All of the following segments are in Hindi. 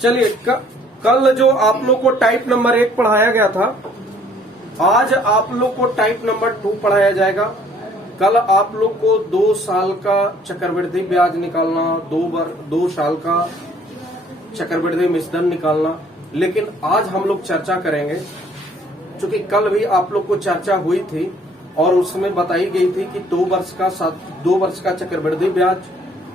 चलिए कल जो आप लोग को टाइप नंबर 1 पढ़ाया गया था, आज आप लोग को टाइप नंबर 2 पढ़ाया जाएगा। कल आप लोग को 2 साल का चक्रवृद्धि ब्याज निकालना, 2 साल का चक्रवृद्धि मिश्रण निकालना, लेकिन आज हम लोग चर्चा करेंगे, क्योंकि कल भी आप लोग को चर्चा हुई थी और उसमें बताई गई थी कि 2 वर्ष का चक्रवृद्धि ब्याज,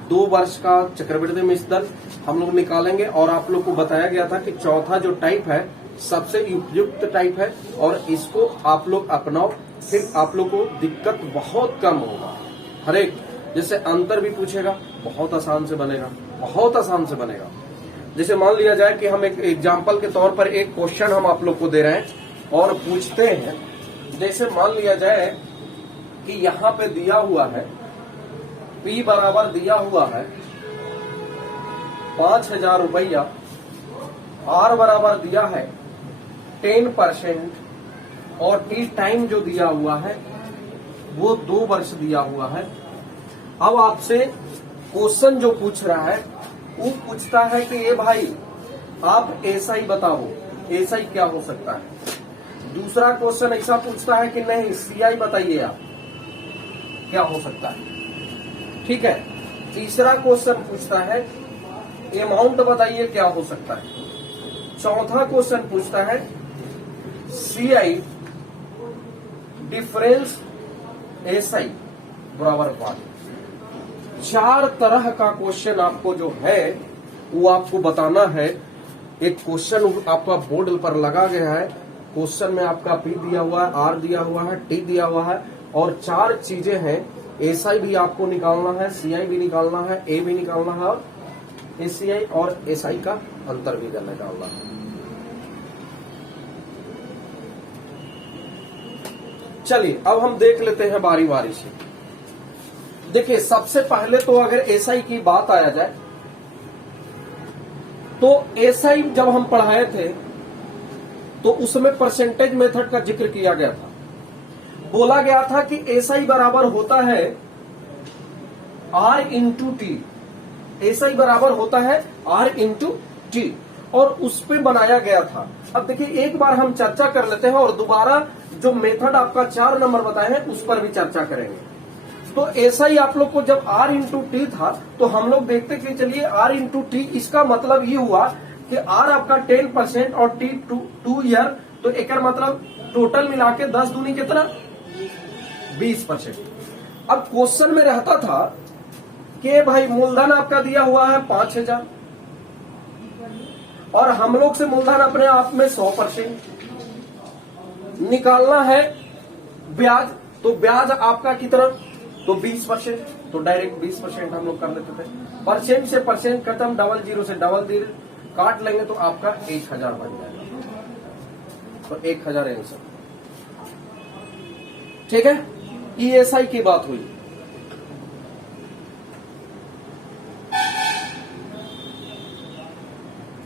2 वर्ष का चक्रवृद्धि मिश्रण हम लोग निकालेंगे। और आप लोग को बताया गया था कि चौथा जो टाइप है सबसे उपयुक्त टाइप है और इसको आप लोग अपनाओ, फिर आप लोग को दिक्कत बहुत कम होगा। हर एक जैसे अंतर भी पूछेगा, बहुत आसान से बनेगा, बहुत आसान से बनेगा। जैसे मान लिया जाए कि हम एक एग्जाम्पल के तौर पर एक क्वेश्चन हम आप लोग को दे रहे हैं और पूछते हैं। जैसे मान लिया जाए कि यहाँ पे दिया हुआ है P बराबर दिया हुआ है 5,000 रुपया, R बराबर दिया है 10% और T टाइम जो दिया हुआ है वो 2 वर्ष दिया हुआ है। अब आपसे क्वेश्चन जो पूछ रहा है वो पूछता है कि ये भाई आप एसआई बताओ, एसआई क्या हो सकता है। दूसरा क्वेश्चन ऐसा पूछता है कि नहीं सीआई बताइए आप क्या हो सकता है, ठीक है। तीसरा क्वेश्चन पूछता है अमाउंट बताइए क्या हो सकता है। चौथा क्वेश्चन पूछता है सीआई डिफरेंस एसआई बराबर 5। 4 तरह का क्वेश्चन आपको जो है वो आपको बताना है। एक क्वेश्चन आपका बोर्ड पर लगा गया है, क्वेश्चन में आपका P दिया हुआ है, R दिया हुआ है, T दिया हुआ है और 4 चीजें हैं। एसआई भी आपको निकालना है, सीआई भी निकालना है, ए भी निकालना है और एसीआई और एसआई का अंतर भी निकालना है। चलिए अब हम देख लेते हैं बारी बारी से। देखिए सबसे पहले तो अगर एसआई की बात आया जाए तो एसआई जब हम पढ़ाए थे तो उसमें परसेंटेज मेथड का जिक्र किया गया था। बोला गया था कि एसआई बराबर होता है R इंटू टी, एसआई बराबर होता है R इंटू टी और उस पे बनाया गया था। अब देखिए एक बार हम चर्चा कर लेते हैं और दोबारा जो मेथड आपका 4 नंबर बताए हैं उस पर भी चर्चा करेंगे। तो एसआई आप लोग को जब R इंटू टी था तो हम लोग देखते कि चलिए R इंटू टी, इसका मतलब ये हुआ कि R आपका 10% और T 2 ईयर, तो एक मतलब टोटल मिला के 10 दूनी कितना 20%। अब क्वेश्चन में रहता था कि भाई मूलधन आपका दिया हुआ है 5,000 और हम लोग से मूलधन अपने आप में 100% निकालना है ब्याज, तो ब्याज आपका कितना तो 20%, तो डायरेक्ट 20% हम लोग कर लेते थे। परसेंट से परसेंट खत्म, डबल जीरो से डबल जीरो काट लेंगे तो आपका 1,000 बन जाएगा, तो 1,000 आंसर, ठीक है। ईएसआई की बात हुई।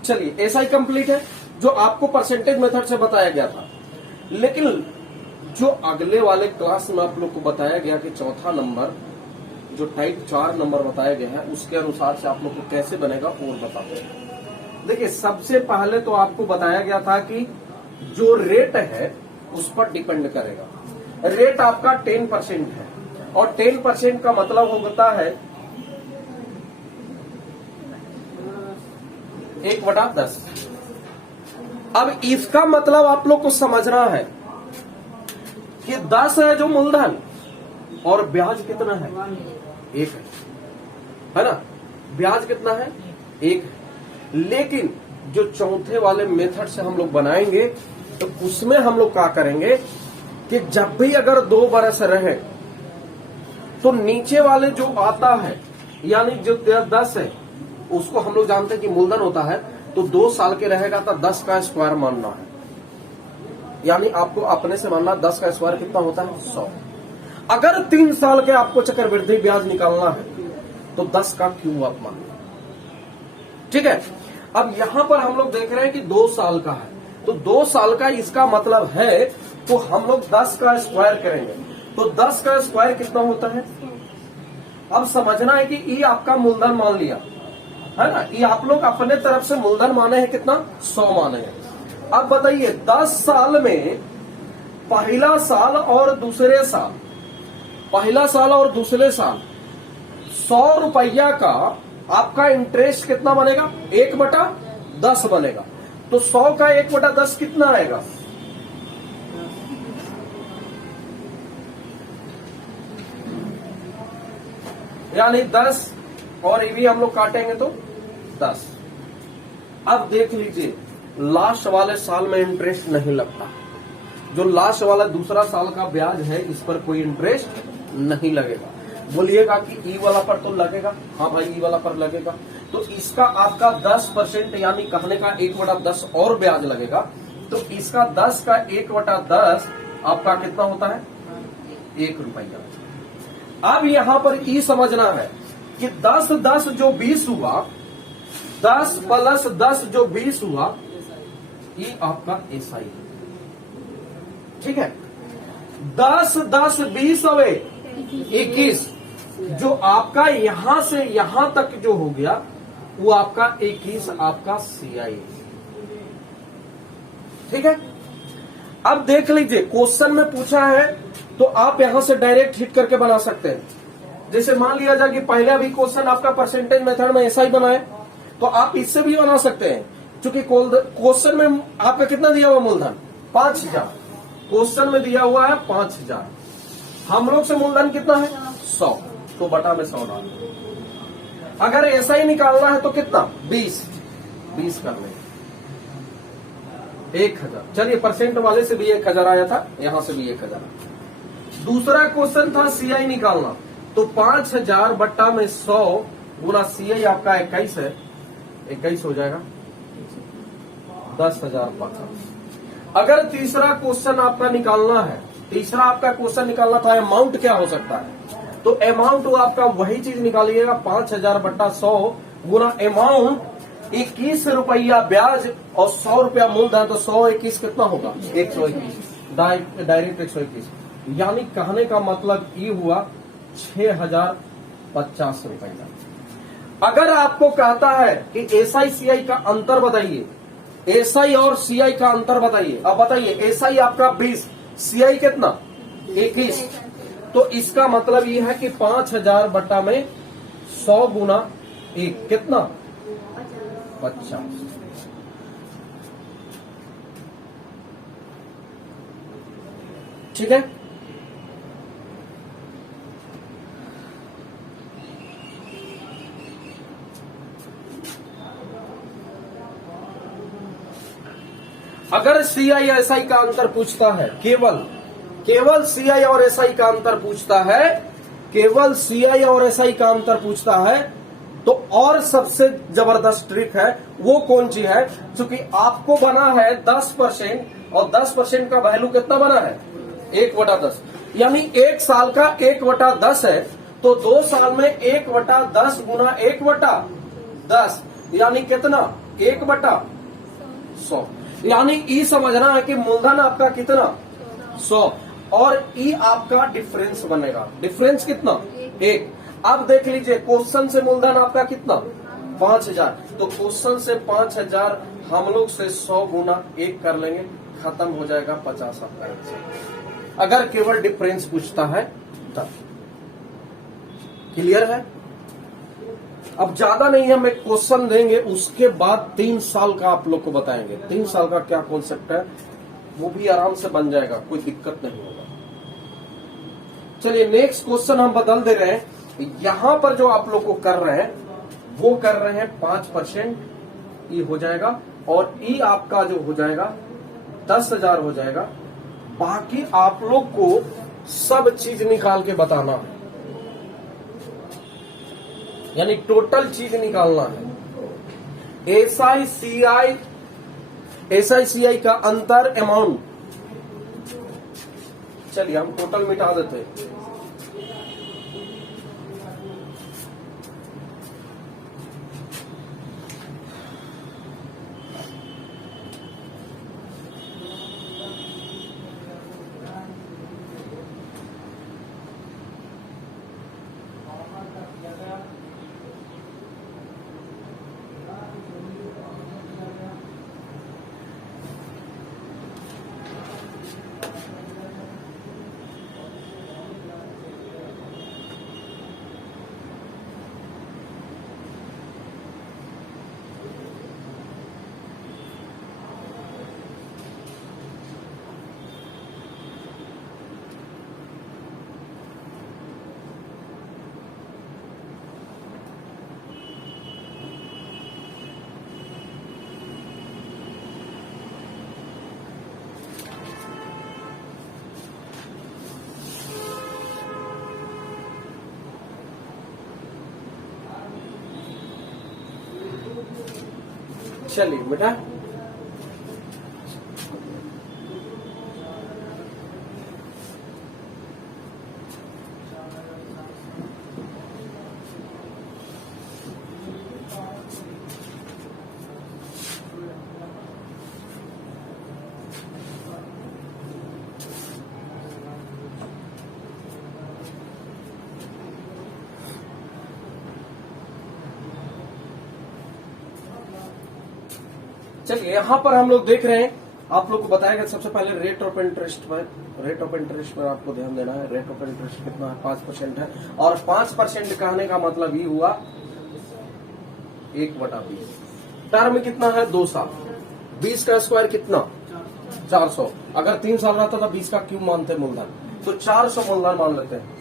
चलिए एसआई कंप्लीट है जो आपको परसेंटेज मेथड से बताया गया था। लेकिन जो अगले वाले क्लास में आप लोग को बताया गया कि चौथा नंबर जो टाइप 4 नंबर बताया गया है उसके अनुसार से आप लोग को कैसे बनेगा और बताते हैं। देखिए सबसे पहले तो आपको बताया गया था कि जो रेट है उस पर डिपेंड करेगा। रेट आपका 10% है और 10% का मतलब होता है 1/10। अब इसका मतलब आप लोग को समझना है कि 10 है जो मूलधन और ब्याज कितना है 1 है ना, ब्याज कितना है 1 है। लेकिन जो चौथे वाले मेथड से हम लोग बनाएंगे तो उसमें हम लोग क्या करेंगे कि जब भी अगर 2 बरस रहे तो नीचे वाले जो आता है यानी जो 10 है उसको हम लोग जानते हैं कि मूलधन होता है, तो 2 साल के रहेगा तो 10 का स्क्वायर मानना है, यानी आपको अपने से मानना 10 का स्क्वायर कितना होता है 100। अगर 3 साल के आपको चक्रवृद्धि ब्याज निकालना है तो 10 का क्यूब आप मानना, ठीक है। अब यहां पर हम लोग देख रहे हैं कि 2 साल का है, तो 2 साल का इसका मतलब है तो हम लोग 10 का स्क्वायर करेंगे, तो 10 का स्क्वायर कितना होता है। अब समझना है कि ये आपका मूलधन मान लिया है ना। ये आप लोग अपने तरफ से मूलधन माने हैं कितना, 100 माने हैं। अब बताइए 10 साल में पहला साल और दूसरे साल, पहला साल और दूसरे साल 100 रुपया का आपका इंटरेस्ट कितना बनेगा, 1/10 बनेगा। तो 100 का 1/10 कितना आएगा, यानी 10, और ये भी हम लोग काटेंगे तो 10। अब देख लीजिए लास्ट वाले साल में इंटरेस्ट नहीं लगता, जो लास्ट वाला दूसरा साल का ब्याज है इस पर कोई इंटरेस्ट नहीं लगेगा। बोलिएगा कि ई वाला पर तो लगेगा, हाँ भाई ई वाला पर लगेगा। तो इसका आपका 10% यानी कहने का 1/10 और ब्याज लगेगा। तो इसका 10 का 1/10 आपका कितना होता है, 1 रुपया। अब यहां पर ई समझना है कि 10 जो 20 हुआ, 10 प्लस 10 जो 20 हुआ, ये आपका एसआई है। ठीक है, 10 10 20 और 21 जो आपका यहां से यहां तक जो हो गया वो आपका 21 आपका सीआई है। ठीक है, अब देख लीजिए क्वेश्चन में पूछा है तो आप यहां से डायरेक्ट हिट करके बना सकते हैं। जैसे मान लिया जाए कि पहले भी क्वेश्चन आपका परसेंटेज मेथड में ऐसा ही बना है, तो आप इससे भी बना सकते हैं। क्योंकि क्वेश्चन में आपका कितना दिया हुआ मूलधन, 5000, क्वेश्चन में दिया हुआ है 5000, हम लोग से मूलधन कितना है 100, तो बटा में 100 डाल। अगर ऐसा ही निकालना है तो कितना, 20 कर लें, 1000। चलिए परसेंट वाले से भी 1000 आया था, यहां से भी 1000। दूसरा क्वेश्चन था सीआई निकालना, तो 5000 बट्टा में 100 गुना सीआई आपका 21 है, 21 हो जाएगा 10,050। अगर तीसरा क्वेश्चन आपका निकालना है, तीसरा आपका क्वेश्चन निकालना था अमाउंट क्या हो सकता है, तो अमाउंट आपका वही चीज निकालिएगा, 5000 बट्टा 100 गुना अमाउंट 21 रुपया ब्याज और 100 रुपया मूलधन, तो 100 21 कितना होगा, 121, डायरेक्ट 121। यानी कहने का मतलब ये हुआ 6050 रुपया। अगर आपको कहता है कि एसआई सीआई का अंतर बताइए, एसआई और सीआई का अंतर बताइए, अब बताइए एसआई आपका 20, सीआई कितना 21, तो इसका मतलब ये है कि 5000 बट्टा में 100 गुना 1 कितना 50। ठीक है, अगर सीआई एसआई का अंतर पूछता है, केवल सीआई और एसआई का अंतर पूछता है, केवल सीआई और एसआई का अंतर पूछता है, तो और सबसे जबरदस्त ट्रिक है वो कौन सी है, क्योंकि आपको बना है 10% और 10% का वैल्यू कितना बना है 1/10, यानी 1 साल का 1/10 है, तो 2 साल में 1/10 गुना 1/10 यानी कितना 1/100, यानी ई समझना है कि मूलधन आपका कितना 100 और ई आपका डिफरेंस बनेगा, डिफरेंस कितना 1। अब देख लीजिए क्वेश्चन से मूलधन आपका कितना 5000, तो क्वेश्चन से 5000 हम लोग से 100 गुना 1 कर लेंगे, खत्म हो जाएगा 50 आपका आंसर। अगर केवल डिफरेंस पूछता है तब। क्लियर है, अब ज्यादा नहीं है, हम एक क्वेश्चन देंगे उसके बाद 3 साल का आप लोग को बताएंगे, 3 साल का क्या कॉन्सेप्ट है, वो भी आराम से बन जाएगा, कोई दिक्कत नहीं होगा। चलिए नेक्स्ट क्वेश्चन हम बदल दे रहे हैं। यहां पर जो आप लोग को कर रहे हैं वो कर रहे हैं 5%, ई हो जाएगा, और ई आपका जो हो जाएगा 10,000 हो जाएगा। बाकी आप लोग को सब चीज निकाल के बताना है, यानी टोटल चीज निकालना है। एसआई सीआई का अंतर अमाउंट, चलिए हम टोटल मिटा देते हैं। चलिए बेटा, चलिए यहां पर हम लोग देख रहे हैं, आप लोग को बताया गया सबसे पहले रेट ऑफ इंटरेस्ट पर आपको ध्यान देना है। रेट ऑफ इंटरेस्ट कितना है? 5% है, और 5% कहने का मतलब ये हुआ 1/20। टर्म कितना है? 2 साल। 20 का स्क्वायर कितना? 400। अगर 3 साल रहता था 20 का क्यूब मानते मूलधन, तो 400 मूलधन मान लेते हैं।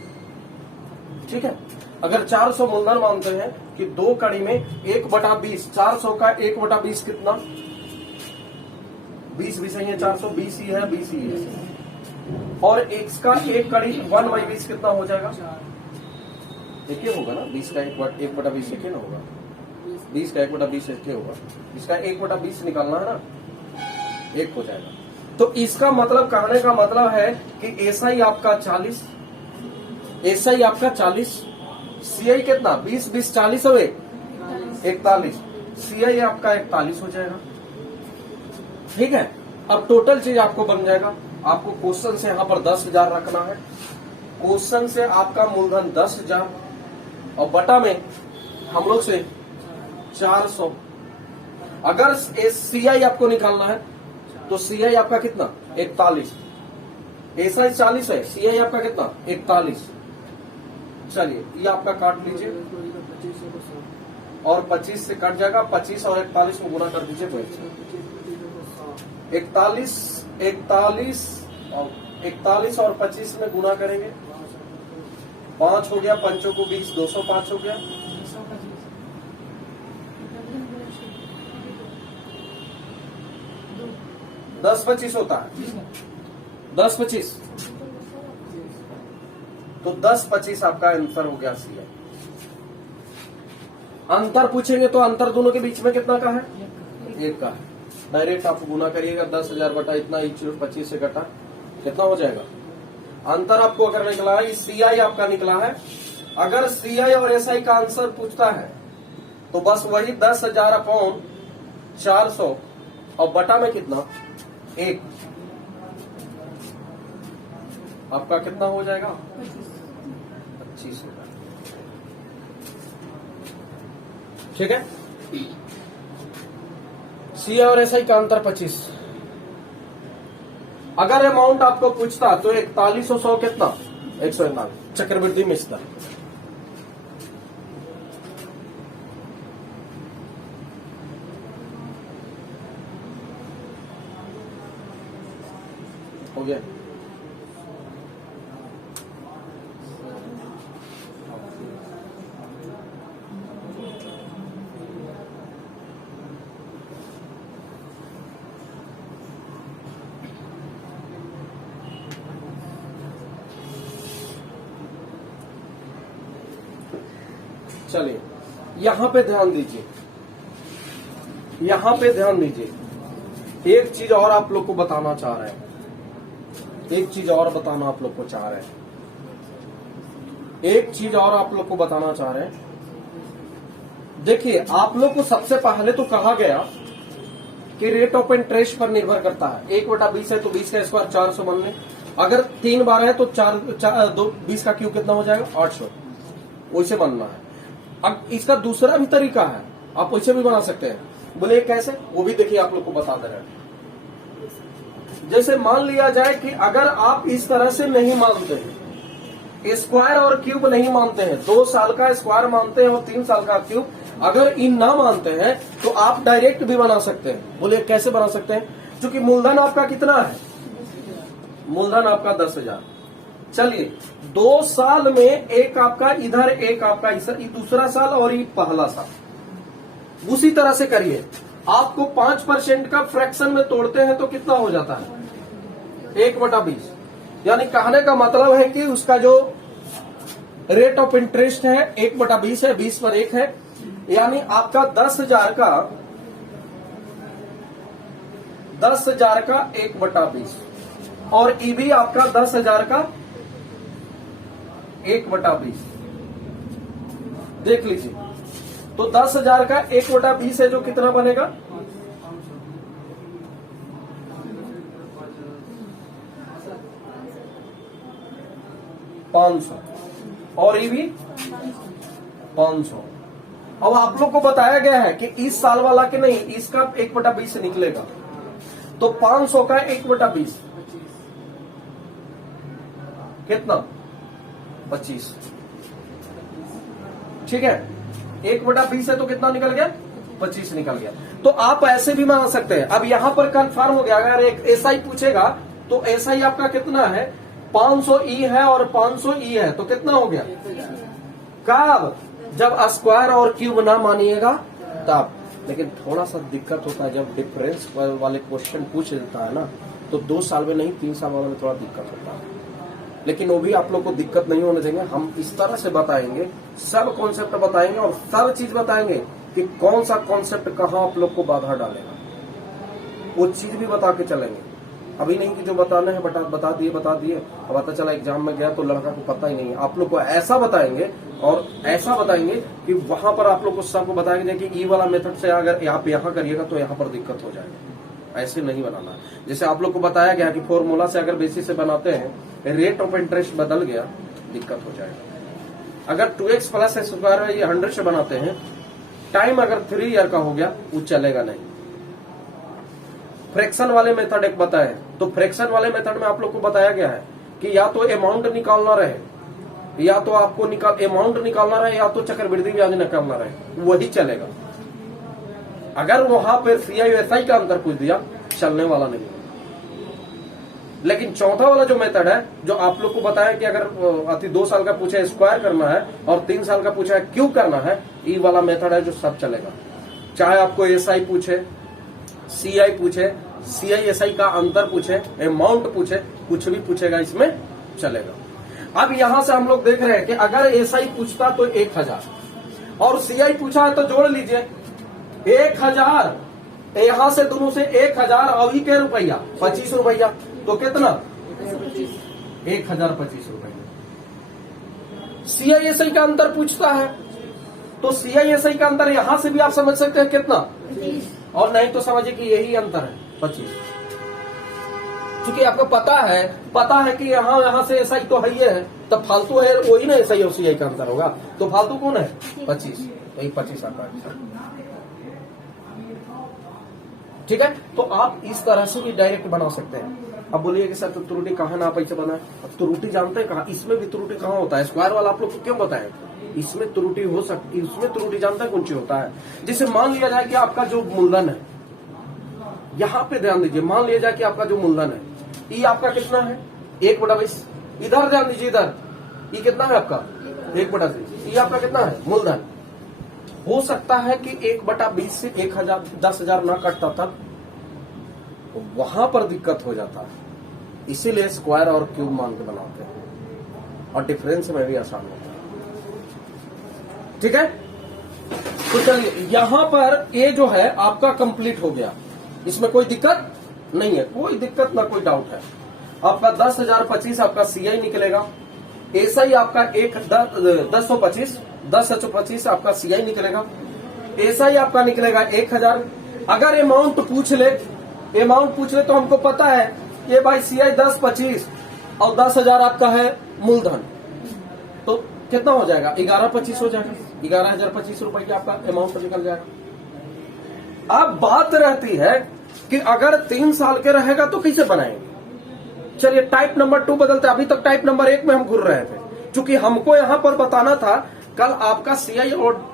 ठीक है, अगर 400 मूलधन मानते हैं कि 2 कड़ी में 1/20, 400 का 1/20 कितना? 20 भी सही है, 420 ही है, 20 ही है। और इसका 1 कड़ी 1/20 कितना हो जाएगा? देखिए होगा ना, 20 का 1/20 देखिए ना होगा, 20 का 1/20 देखिए होगा। इसका 1/20 निकालना है ना, 1 हो जाएगा। तो इसका मतलब, कहने का मतलब है कि एसआई आपका 40, एसआई आपका 40, सीआई कितना? 20 20 40 हो 41, सीआई आपका 41 हो जाएगा। ठीक है, अब टोटल चीज आपको बन जाएगा। आपको क्वेश्चन से यहां पर 10,000 रखना है। क्वेश्चन से आपका मूलधन 10,000 और बटा में हम लोग से 400। अगर सीआई आपको निकालना है तो सीआई आपका कितना? 41। एसआई 40 है, सीआई आपका कितना? 41। चलिए ये आपका काट लीजिए और 25 से कट जाएगा। 25 और 41 को गुना कर दीजिए। 41 और 25 में गुना करेंगे, 5 हो गया, 5 को 20, 205 हो गया। 10-25 होता है, 10-25, तो 10-25 आपका आंसर हो गया सी। अंतर पूछेंगे तो अंतर दोनों के बीच में कितना का है? 1 का है। डायरेक्ट आप गुना करिएगा, 10,000 बटा इतना, 25 से घटा कितना हो जाएगा? अंतर आपको अगर निकला है, सीआई आपका निकला है। अगर सीआई और एसआई का आंसर पूछता है तो बस वही 10,000 अपॉन 400 और बटा में कितना? 1। आपका कितना हो जाएगा? 25 होगा। ठीक है, सी और एसआई का अंतर 25। अगर अमाउंट आपको पूछता तो 41 और 100 कितना? 141। चक्रवृद्धि मिश्र हो गया। चलिए यहां पे ध्यान दीजिए, यहां पे ध्यान दीजिए। एक चीज और आप लोग को बताना चाह रहे हैं, एक चीज और बताना आप लोग को चाह रहे हैं, एक चीज और आप लोग को बताना चाह रहे हैं। देखिए आप लोग को सबसे पहले तो कहा गया कि रेट ऑफ इंटरेस्ट पर निर्भर करता है। 1/20 है तो 20 का स्क्वायर 400 मान लें। अगर 3 बार है तो 20 का क्यूब कितना हो जाएगा? 800। वैसे बनना है। अब इसका दूसरा भी तरीका है, आप वैसे भी बना सकते हैं। बोले कैसे? वो भी देखिए आप लोग को बता दे रहे हैं। जैसे मान लिया जाए कि अगर आप इस तरह से नहीं मानते हैं, स्क्वायर और क्यूब नहीं मानते हैं, 2 साल का स्क्वायर मानते हैं और 3 साल का क्यूब, अगर इन ना मानते हैं तो आप डायरेक्ट भी बना सकते हैं। बोले कैसे बना सकते हैं? क्योंकि मूलधन आपका कितना है? मूलधन आपका 10,000। चलिए 2 साल में एक आपका इधर, एक आपका इधर, दूसरा साल और ये पहला साल। उसी तरह से करिए। आपको 5% का फ्रैक्शन में तोड़ते हैं तो कितना हो जाता है? 1/20। यानी कहने का मतलब है कि उसका जो रेट ऑफ इंटरेस्ट है 1/20 है, 20 पर 1 है। यानी आपका 10,000 का 10,000 का 1/20 और ईबी आपका 10,000 का 1/20। देख लीजिए, तो 10,000 का 1/20 है जो कितना बनेगा, 500 और ईबी 500। अब आप लोग को बताया गया है कि इस साल वाला के नहीं, इसका 1/20 निकलेगा, तो 500 का 1/20 कितना, 25। ठीक है, 1/20 है तो कितना निकल गया, 25 निकल गया। तो आप ऐसे भी मान सकते हैं। अब यहां पर कंफर्म हो गया, अगर एक एसआई पूछेगा तो एसआई आपका कितना है, 500 ई है और 500 ई है, तो कितना हो गया, कब, जब स्क्वायर और क्यूब ना मानिएगा तब। लेकिन थोड़ा सा दिक्कत होता है जब डिफरेंस वाले क्वेश्चन पूछ देता है ना, तो 2 साल में नहीं 3 साल वाले में थोड़ा दिक्कत होता है। लेकिन वो भी आप लोग को दिक्कत नहीं होने देंगे, हम इस तरह से बताएंगे, सब कॉन्सेप्ट बताएंगे और सब चीज बताएंगे कि कौन सा कॉन्सेप्ट कहाँ आप लोग को बाधा डालेगा, वो चीज भी बता के चलेंगे। अभी नहीं कि जो बताना है बता दिए, अब पता चला एग्जाम में गया तो लड़का को पता ही नहीं है। आप लोग को ऐसा बताएंगे और ऐसा बताएंगे कि वहां पर आप लोग को सबको बताएंगे कि ई वाला मेथड से अगर आप यहाँ करिएगा तो यहाँ पर दिक्कत हो जाएगा। ऐसे नहीं बनाना है। जैसे आप लोग को बताया गया कि फॉर्मूला से अगर बेसिस से बनाते हैं, रेट ऑफ इंटरेस्ट बदल गया, दिक्कत हो जाएगा। अगर 2x प्लस स्क्वायर ये 100 से बनाते हैं, टाइम अगर 3 ईयर का हो गया, वो चलेगा नहीं। फ्रैक्शन वाले मेथड एक बताए, तो फ्रैक्शन वाले मेथड में आप लोग को बताया गया है कि या तो अमाउंट निकालना रहे, या तो आपको अमाउंट निकालना रहे, या तो चक्रवृद्धि ब्याज निकालना रहे, वही चलेगा। अगर वहां पर CI/SI का अंतर पूछ दिया, चलने वाला नहीं। लेकिन चौथा वाला जो मेथड है, जो आप लोग को बताया कि अगर 2 साल का पूछे स्क्वायर करना है और 3 साल का पूछा है क्यूब करना है, ई वाला मेथड है जो सब चलेगा। चाहे आपको SI पूछे, CI पूछे, CI/SI का अंतर पूछे, अमाउंट पूछे, कुछ भी पूछेगा इसमें चलेगा। अब यहां से हम लोग देख रहे हैं कि अगर SI पूछता तो 1000 और CI पूछा है तो जोड़ लीजिए 1000, यहां से दोनों से 1000 अभी के रुपया 25 रुपया, तो कितना 1025 रुपया। CI/SI का अंतर पूछता है तो CI/SI का अंतर यहां से भी आप समझ सकते हैं कितना, और नहीं तो समझिए कि यही अंतर है 25। क्योंकि आपको पता है कि यहां से SI तो है ही है, तब फालतू है वही ना SI और CI का अंतर होगा, तो फालतू कौन है 25, यही 25 आपका आंसर। ठीक है, तो आप इस तरह से भी डायरेक्ट बना सकते हैं। अब बोलिए कि सर तो त्रुटि कहाँ ना पैसे बनाए, अब त्रुटि जानते हैं कहाँ, इसमें भी त्रुटि कहाँ होता है, स्क्वायर वाला आप लोग को क्यों बताएं, इसमें त्रुटि हो सकती, इसमें त्रुटि जानते हैं कौन सी होता है। जिसे मान लिया जाए कि आपका जो मूलधन है, यहाँ पे ध्यान दीजिए, मान लिया जाए कि आपका जो मूलधन है, ये आपका कितना है 1/20, इधर ध्यान दीजिए, इधर ये कितना है आपका 1/20, ये आपका कितना है मूलधन। हो सकता है कि 1/20 से 1000 10,000 ना कटता तब वहां पर दिक्कत हो जाता है, इसीलिए स्क्वायर और क्यूब मान के बनाते हैं और डिफरेंस में भी आसान होता है। ठीक है, तो चलिए यहां पर ये जो है आपका कंप्लीट हो गया, इसमें कोई दिक्कत नहीं है, कोई दिक्कत ना कोई डाउट है। आपका 10,025 आपका CI निकलेगा, SI आपका 10,125 आपका CI निकलेगा, SI आपका निकलेगा 1000। अगर अमाउंट पूछ ले तो हमको पता है ये भाई CI 10,25 और 10,000 आपका है मूलधन, तो कितना हो जाएगा 11,25 हो जाएगा, 11,025 रुपए की आपका अमाउंट निकल जाएगा। अब बात रहती है कि अगर 3 साल के रहेगा तो कैसे बनाएंगे। चलिए टाइप नंबर 2 बदलते, अभी तक टाइप नंबर 1 में हम घूर रहे थे, क्योंकि हमको यहां पर बताना था कल आपका CI और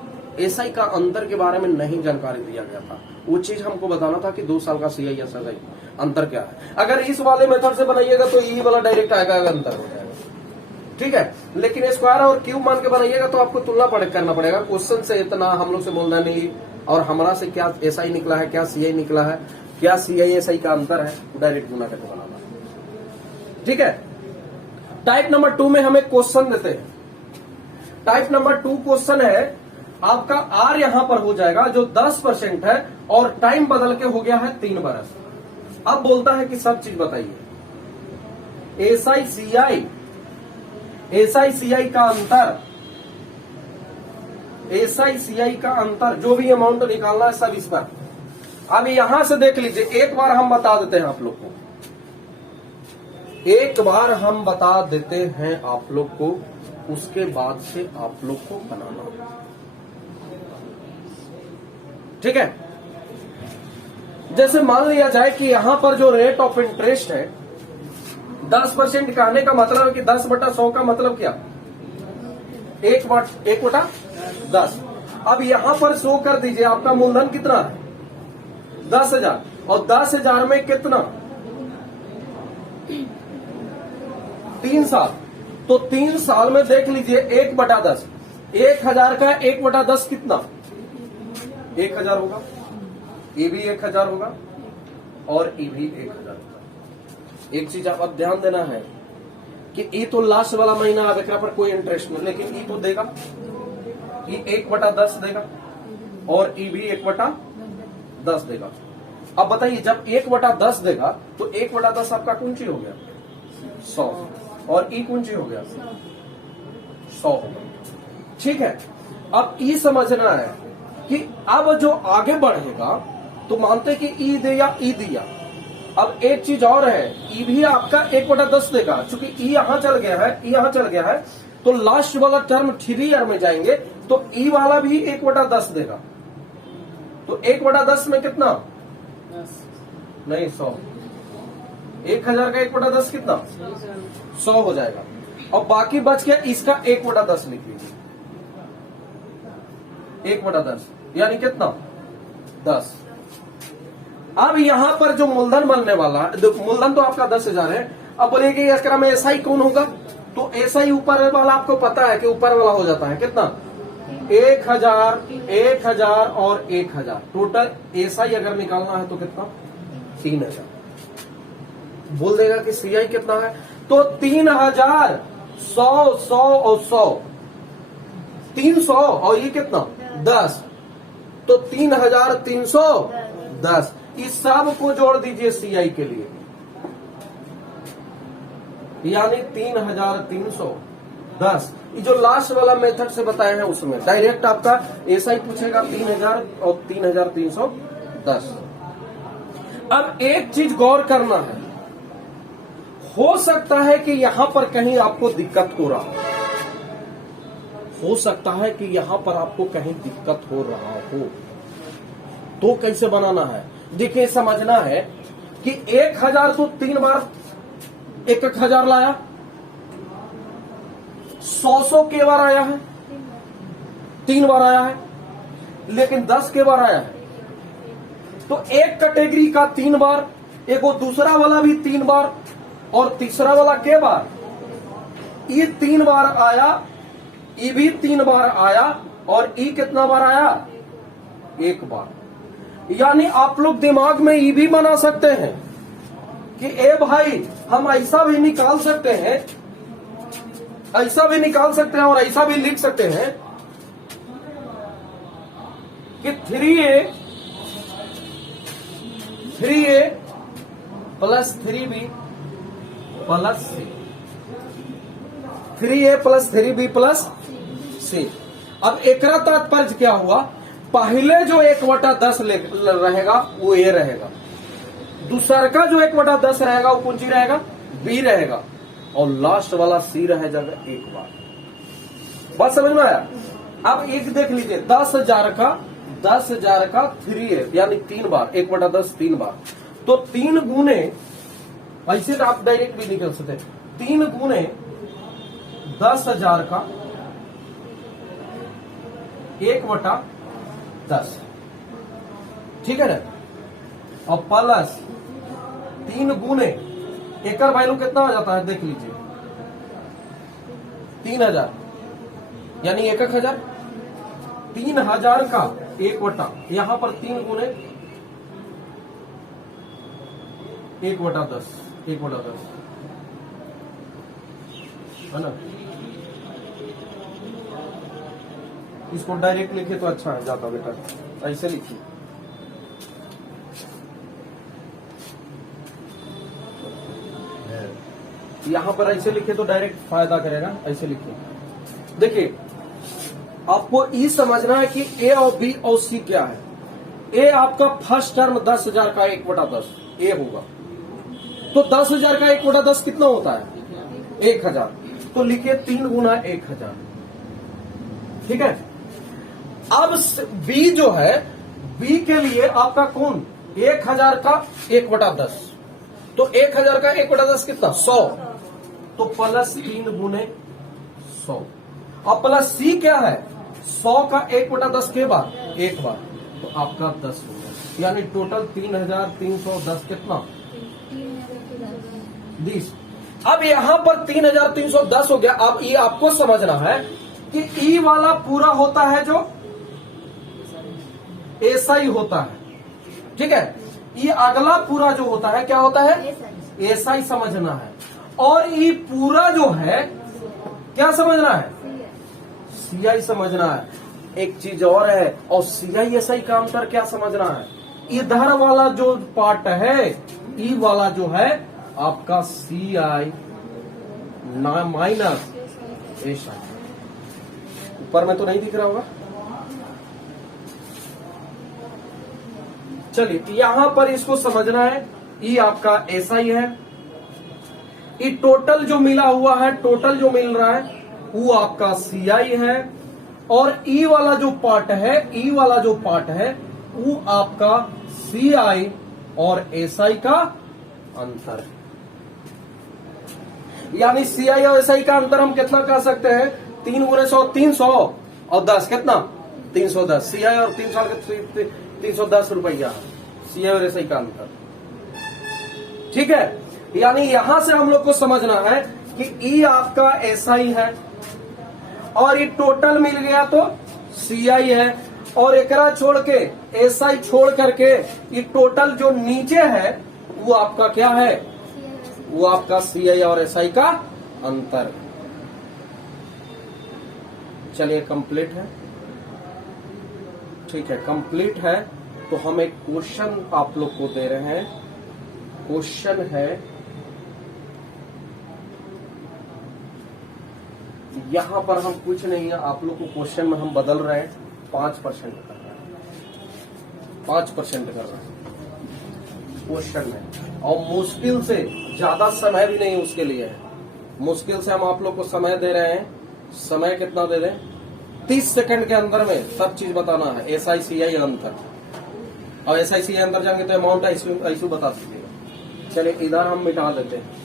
SI का अंतर के बारे में नहीं जानकारी दिया गया था, वो चीज हमको बताना था कि 2 साल का CI या SI अंतर क्या है। अगर इस वाले मेथड से बनाइएगा तो ई वाला डायरेक्ट आएगा, अंतर हो जाएगा। ठीक है, लेकिन स्क्वायर और क्यूब मान के बनाइएगा तो आपको तुलना करना पड़ेगा, क्वेश्चन से इतना हम लोग से बोलना नहीं, और हमारा से क्या SI निकला है, क्या CI निकला है, क्या CI/SI का अंतर है, डायरेक्ट गुना करके बनाना। ठीक है, टाइप नंबर 2 में हम एक क्वेश्चन देते हैं। टाइप नंबर 2 क्वेश्चन है आपका R यहां पर हो जाएगा जो 10% है और टाइम बदल के हो गया है 3 बरस। अब बोलता है कि सब चीज बताइए, एसआईसीआई का अंतर, एसआईसीआई का अंतर, जो भी अमाउंट निकालना है सब इस पर। अब यहां से देख लीजिए, एक बार हम बता देते हैं आप लोग को, एक बार हम बता देते हैं आप लोग को, उसके बाद से आप लोग को बनाना, ठीक है। जैसे मान लिया जाए कि यहां पर जो रेट ऑफ इंटरेस्ट है 10% कहने का मतलब है कि 10/100 का मतलब क्या, 1/10। अब यहां पर शो कर दीजिए आपका मूलधन कितना है 10,000, और 10,000 में कितना 3 साल, तो 3 साल में देख लीजिए 1/10, 1,000 का 1/10 कितना 1,000 होगा, ये भी 1,000 होगा और ये भी 1,000 होगा। एक चीज आप ध्यान देना है कि ये तो लास्ट वाला महीना, अब एक पर कोई इंटरेस्ट नहीं, लेकिन ये तो देगा, ये 1/10 देगा और ये भी 1/10 देगा। अब बताइए जब 1/10 देगा तो 1/10 आपका कुंची हो गया 100 और ई कुंची हो गया 100 होगा, ठीक है। अब ई समझना है कि अब जो आगे बढ़ेगा तो मानते कि ई दिया ई दिया। अब एक चीज और है, ई भी आपका 1/10 देगा, चूंकि ई यहां चल गया है, ई यहां चल गया है, तो लास्ट वाला टर्म 3 ईयर में जाएंगे तो ई वाला भी 1/10 देगा। तो 1/10 में कितना 100, 1,000 का 1/10 कितना 100 हो जाएगा। और बाकी बच गया इसका 1/10 लिख लीजिए, 1/10 यानी कितना 10। अब यहां पर जो मूलधन बनने वाला है, मूलधन तो आपका 10,000 है। अब बोलिए इसका में एसआई कौन होगा, तो एसआई ऊपर वाला आपको पता है कि ऊपर वाला हो जाता है कितना 1,000, 1,000 और 1,000, टोटल एसआई अगर निकालना है तो कितना 3,000। बोल देगा कि सीआई कितना है, तो 3,000, 100, 100 और 100, 300 और ये कितना 10, तो 3,310। इस सब को जोड़ दीजिए सीआई के लिए, यानी 3,310। ये जो लास्ट वाला मेथड से बताया है उसमें डायरेक्ट आपका एसआई पूछेगा 3,000 और 3,310। अब एक चीज गौर करना है, हो सकता है कि यहां पर कहीं आपको दिक्कत हो रहा हो सकता है कि यहां पर आपको कहीं दिक्कत हो रहा हो, तो कैसे बनाना है देखिए, समझना है कि 1,000 तो 3 बार 1,000 लाया, 100 के बार आया है, 3 बार आया है, लेकिन 10 के बार आया है, तो एक कैटेगरी का 3 बार, एक वो दूसरा वाला भी 3 बार और तीसरा वाला के बार, ये 3 बार आया, ये भी 3 बार आया और ये कितना बार आया 1 बार। यानी आप लोग दिमाग में ये भी बना सकते हैं कि ए भाई हम ऐसा भी निकाल सकते हैं, ऐसा भी निकाल सकते हैं और ऐसा भी लिख सकते हैं कि 3A plus 3B plus C, 3A plus 3B plus C। अब एकरा तात्पर्य क्या हुआ, पहले जो 1/10 रहेगा वो ए रहेगा, दूसरा का जो 1/10 रहेगा वो कौन सी रहेगा बी रहेगा, और लास्ट वाला सी रह जाएगा 1 बार। बात समझ में आया। अब एक देख लीजिए 10,000 का 3A यानी 3 बार, 1/10 3 बार, तो 3 गुने, ऐसे आप डायरेक्ट भी निकल सकते, 3 गुने 10,000 का 1/10, ठीक है ना, और प्लस 3 गुने एकर वैल्यू कितना हो जाता है देख लीजिए 3,000 यानी 1,000, 3,000 का 1/, यहां पर 3 गुने 1/10, 1/10 है ना। इसको डायरेक्ट लिखे तो अच्छा है जाता बेटा, ऐसे लिखिए यहां पर ऐसे लिखे तो डायरेक्ट फायदा करेगा, ऐसे लिखिए। देखिए आपको ई समझना है कि ए और बी और सी क्या है। ए आपका फर्स्ट टर्म 10,000 का 1/10 ए होगा, तो 10,000 का 1/10 कितना होता है? 1,000। तो लिखिए 3 गुना 1,000, ठीक है। अब बी जो है, बी के लिए आपका कौन 1,000 का 1/10, तो 1,000 का 1/10 कितना 100, तो प्लस 3 गुने 100। अब प्लस सी क्या है 100 का 1/10 के बाद एक बार, तो आपका 10 हो गया, यानी टोटल 3,310 कितना 20। अब यहां पर 3,310 हो गया। अब ये आपको समझना है कि ई वाला पूरा होता है जो एसआई होता है, ठीक है। ये अगला पूरा जो होता है क्या होता है? एसआई समझना है। और ये पूरा जो है क्या समझना है? सीआई समझना है। एक चीज और है, और सीआई एसआई का अंतर क्या समझना है? इधर वाला जो पार्ट है ई वाला जो है आपका सीआई माइनस एसआई, ऊपर में तो नहीं दिख रहा होगा। चलिए यहां पर इसको समझना है, ई आपका एसआई है, ई टोटल जो मिला हुआ है, टोटल जो मिल रहा है वो आपका सीआई है, और ई वाला जो पार्ट है, ई वाला जो पार्ट है वो आपका सीआई और एसआई का अंतर है। यानी सीआई और एसआई का अंतर हम कितना कह सकते हैं? 3 गुने 100 300 और 10 कितना 310। सीआई और 3 साल के 310 रुपया सीआई और एसआई का अंतर, ठीक है। यानी यहां से हम लोग को समझना है कि ई आपका एसआई है और ये टोटल मिल गया तो सीआई है, और एकरा छोड़ के एसआई छोड़ करके ये टोटल जो नीचे है वो आपका क्या है? वो आपका सीआई और एसआई का अंतर। चलिए कंप्लीट है, ठीक है, कंप्लीट है। तो हम एक क्वेश्चन आप लोग को दे रहे हैं। क्वेश्चन है यहां पर हम कुछ नहीं है, आप लोग को क्वेश्चन में हम बदल रहे हैं, 5% कर रहे हैं, 5% कर रहे हैं क्वेश्चन में। और मुश्किल से ज्यादा समय भी नहीं उसके लिए है, मुश्किल से हम आप लोग को समय दे रहे हैं। समय कितना दे दें? 30 सेकंड के अंदर में सब चीज बताना है, एसआई सीआई अंतर, और एसआई सीआई अंदर जाएंगे तो अमाउंट ऐसे बता दीजिएगा। चलिए इधर हम मिटा देते हैं।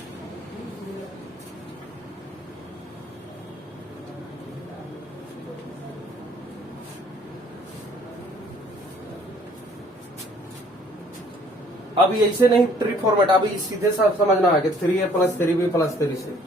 अभी ऐसे नहीं ट्री फॉर्मेट, अभी सीधे सा समझना है कि 3A + 3B + 3C।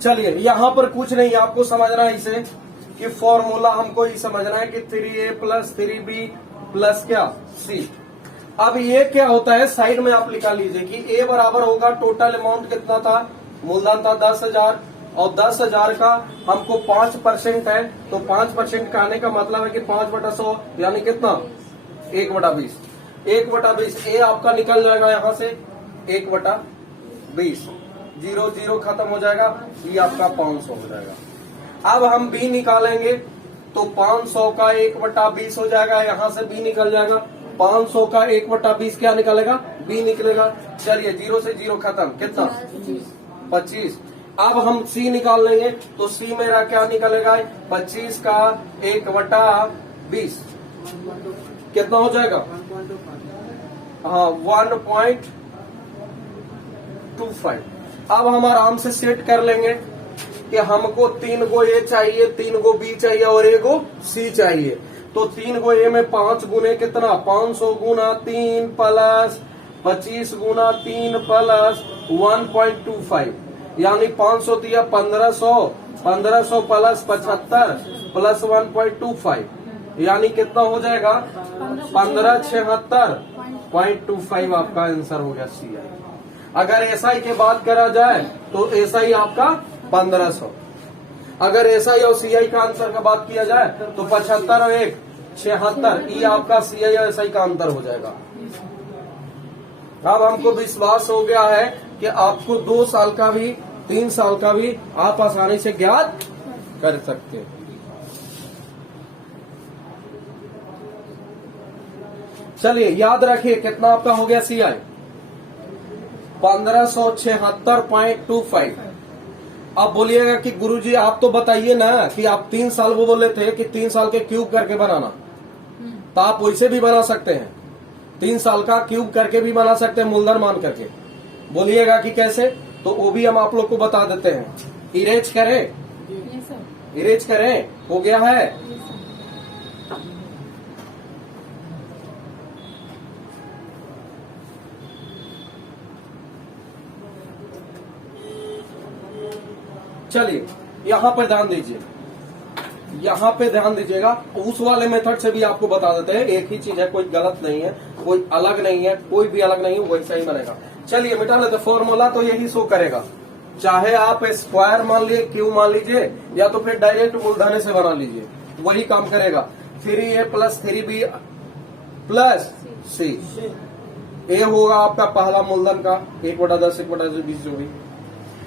चलिए यहां पर कुछ नहीं, आपको समझना है इसे कि फॉर्मूला हमको ये समझना है कि 3A + 3B + क्या C। अब ये क्या होता है साइड में आप लिखा लीजिए कि A बराबर होगा, टोटल अमाउंट कितना था, मूलधन था 10,000 और 10,000 का हमको 5% है, तो 5% का आने का मतलब है कि 5/100 यानी कितना 1/20। 1/20 ए आपका निकल जाएगा यहाँ से 1/20, 0 0 खत्म हो जाएगा, ये आपका 500 हो जाएगा। अब हम बी निकालेंगे तो 500 का 1/20 हो जाएगा, यहाँ से बी निकल जाएगा। 500 का 1/20 क्या निकलेगा, बी निकलेगा। चलिए 0 से 0 खत्म, कितना 25। अब हम सी निकाल लेंगे तो सी मेरा क्या निकलेगा, 25 का 1/20 कितना हो जाएगा, हाँ 1.25। अब हम आराम से सेट कर लेंगे कि हमको 3 गो ए चाहिए, 3 गो बी चाहिए और 1 गो सी चाहिए। तो 3 गो ए में 5 गुने कितना, 500 गुना 3 प्लस 25 गुना 3 प्लस 1.25 यानी 500 दिया 1500, 1500 प्लस 75 प्लस 1.25 यानी कितना हो जाएगा 1576.25 आपका आंसर हो गया सी आई। अगर एसआई की बात करा जाए तो एसआई आपका 1500। अगर एसआई और सीआई का आंसर का बात किया जाए तो 75 और 1 76, ये आपका सीआई और एसआई का अंतर हो जाएगा। अब हमको विश्वास हो गया है कि आपको 2 साल का भी 3 साल का भी आप आसानी से ज्ञात कर सकते हैं। चलिए याद रखिए कितना आपका हो गया सीआई 1576.25। अब बोलिएगा कि गुरुजी आप तो बताइए ना कि आप 3 साल वो बोले थे कि 3 साल के क्यूब करके बनाना, तो आप वैसे भी बना सकते हैं, 3 साल का क्यूब करके भी बना सकते हैं मूलधन मान करके। बोलिएगा कि कैसे, तो वो भी हम आप लोग को बता देते हैं। इरेज करें, इरेज करें, हो गया है। चलिए यहाँ पे ध्यान दीजिए, यहाँ पे ध्यान दीजिएगा। उस वाले मेथड से भी आपको बता देते हैं, एक ही चीज है, कोई गलत नहीं है, कोई अलग नहीं है, कोई भी अलग नहीं है, वैसा ही बनेगा। चलिए मिटा लेते, फॉर्मूला तो यही शो करेगा, चाहे आप स्क्वायर मान लीजिए, क्यू मान लीजिए, या तो फिर डायरेक्ट मूलधन से बना लीजिए, वही काम करेगा। 3a प्लस 3b प्लस सी, ए होगा आपका पहला मूलधन का 1/10 1/20 जो भी।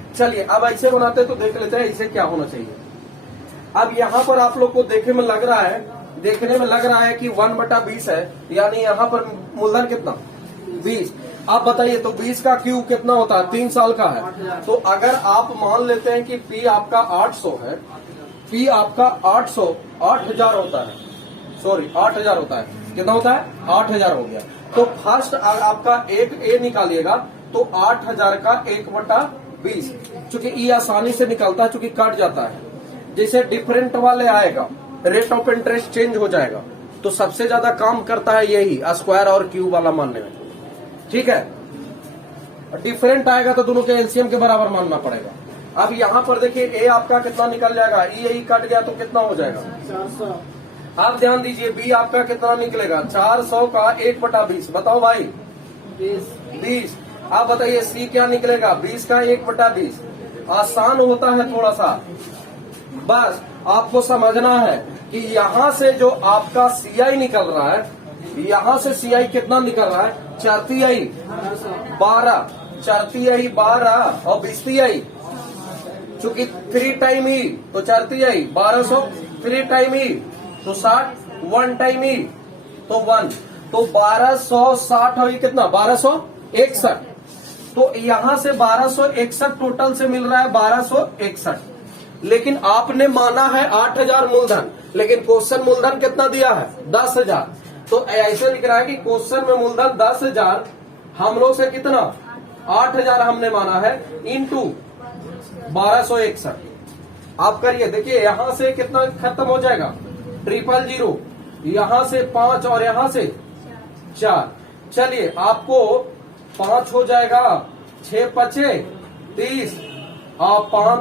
चलिए अब ऐसे बनाते तो देख लेते हैं इसे क्या होना चाहिए। अब यहाँ पर आप लोग को देखने में लग रहा है कि 1/20 है, यानी यहाँ पर मूलधन कितना 20। आप बताइए तो 20 का क्यूब कितना होता है, 3 साल का है। तो अगर आप मान लेते हैं कि पी आपका 800 है, पी आपका 8000 होता है, सॉरी 8000 होता है, कितना होता है 8000 हो गया। तो फर्स्ट आपका एक ए निकालिएगा तो 8000 का 1/20, चूंकि ये आसानी से निकलता है, चूंकि काट जाता है। जैसे डिफरेंट वाले आएगा रेट ऑफ इंटरेस्ट चेंज हो जाएगा, तो सबसे ज्यादा काम करता है यही स्क्वायर और क्यूब वाला मानने में, ठीक है। डिफरेंट आएगा तो दोनों के एलसीएम के बराबर मानना पड़ेगा। अब यहाँ पर देखिए ए आपका कितना निकल जाएगा, ई कट गया तो कितना हो जाएगा 400। आप ध्यान दीजिए बी आपका कितना निकलेगा 400 का 1/20, बताओ भाई 20। आप बताइए सी क्या निकलेगा 20 का 1/20। आसान होता है थोड़ा सा, बस आपको समझना है कि यहाँ से जो आपका सीआई निकल रहा है, यहाँ से सीआई कितना निकल रहा है 4 12, 4 12 और 20 चूंकि 3 टाइम ही तो 4 1200, 3 टाइम ही तो 60, 1 टाइम ही तो 1, तो 1260 और ये कितना 1261। तो यहाँ से 1261 टोटल से मिल रहा है 1261, लेकिन आपने माना है 8000 मूलधन, लेकिन क्वेश्चन मूलधन कितना दिया है 10,000। तो ऐसे लिख रहा है कि क्वेश्चन में मूलधन 10,000, हम लोग से कितना 8000 हमने माना है इंटू 1261। आप करिए, देखिए यहाँ से कितना खत्म हो जाएगा 000, यहाँ से 5 और यहाँ से 4। चलिए आपको 5 हो जाएगा, 6 5 30 और 5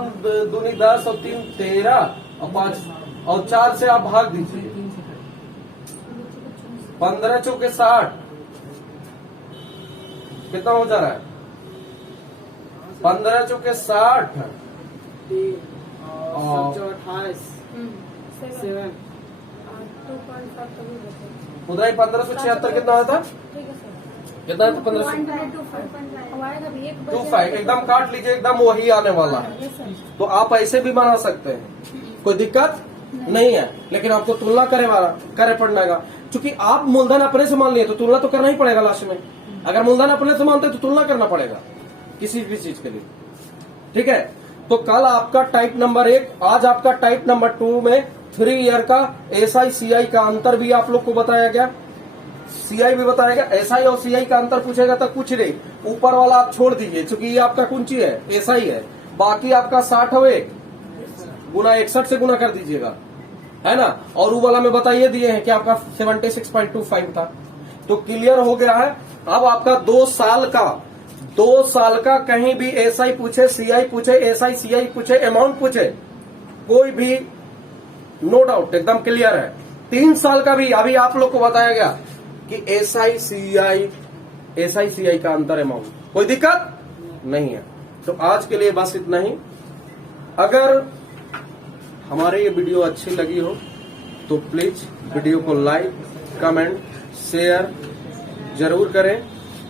दूनी 10 और 3 13 और 5 और 4 से आप भाग दीजिए, 15 चौके 60 कितना हो जा रहा है 15 चौके 60 7 उधर 1576 कितना आता? कितना था? 1525 एकदम काट लीजिए, एकदम वही आने वाला है। तो आप ऐसे भी बना सकते हैं, कोई दिक्कत नहीं है, लेकिन आपको तुलना करे पड़ना का। क्योंकि आप मूलधन अपने से मान लिए तो तुलना तो करना ही पड़ेगा लास्ट में। अगर मूलधन अपने से मानते तो तुलना करना पड़ेगा किसी भी चीज के लिए, ठीक है। तो कल आपका टाइप नंबर 1, आज आपका टाइप नंबर 2 में 3 ईयर का एसआई सीआई का अंतर भी आप लोग को बताया गया, सीआई भी बताया गया। एसआई और सीआई का अंतर पूछेगा तो कुछ नहीं, ऊपर वाला आप छोड़ दीजिए क्योंकि ये आपका कुंची है, एसआई है। बाकी आपका 60 गुना 61 से गुना कर दीजिएगा, है ना। और वो वाला में बताइए दिए हैं कि आपका 76.25 था। तो क्लियर हो गया है। अब आपका 2 साल का कहीं भी एसआई पूछे, सीआई पूछे, एसआई सीआई पूछे, अमाउंट पूछे, कोई भी नो डाउट एकदम क्लियर है। 3 साल का भी अभी आप लोग को बताया गया कि एसआई सीआई का अंतर अमाउंट, कोई दिक्कत नहीं है। तो आज के लिए बस इतना ही। अगर हमारे ये वीडियो अच्छी लगी हो तो प्लीज वीडियो को लाइक, कमेंट, शेयर जरूर करें।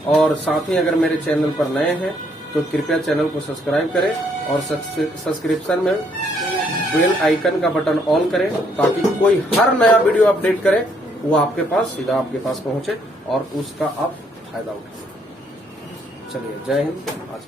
और साथ ही अगर मेरे चैनल पर नए हैं तो कृपया चैनल को सब्सक्राइब करें और सब्सक्रिप्शन में बेल आइकन का बटन ऑन करें ताकि कोई हर नया वीडियो अपडेट करे वो आपके पास सीधा आपके पास पहुंचे और उसका आप फायदा उठाएं। चलिए, जय हिंद। आज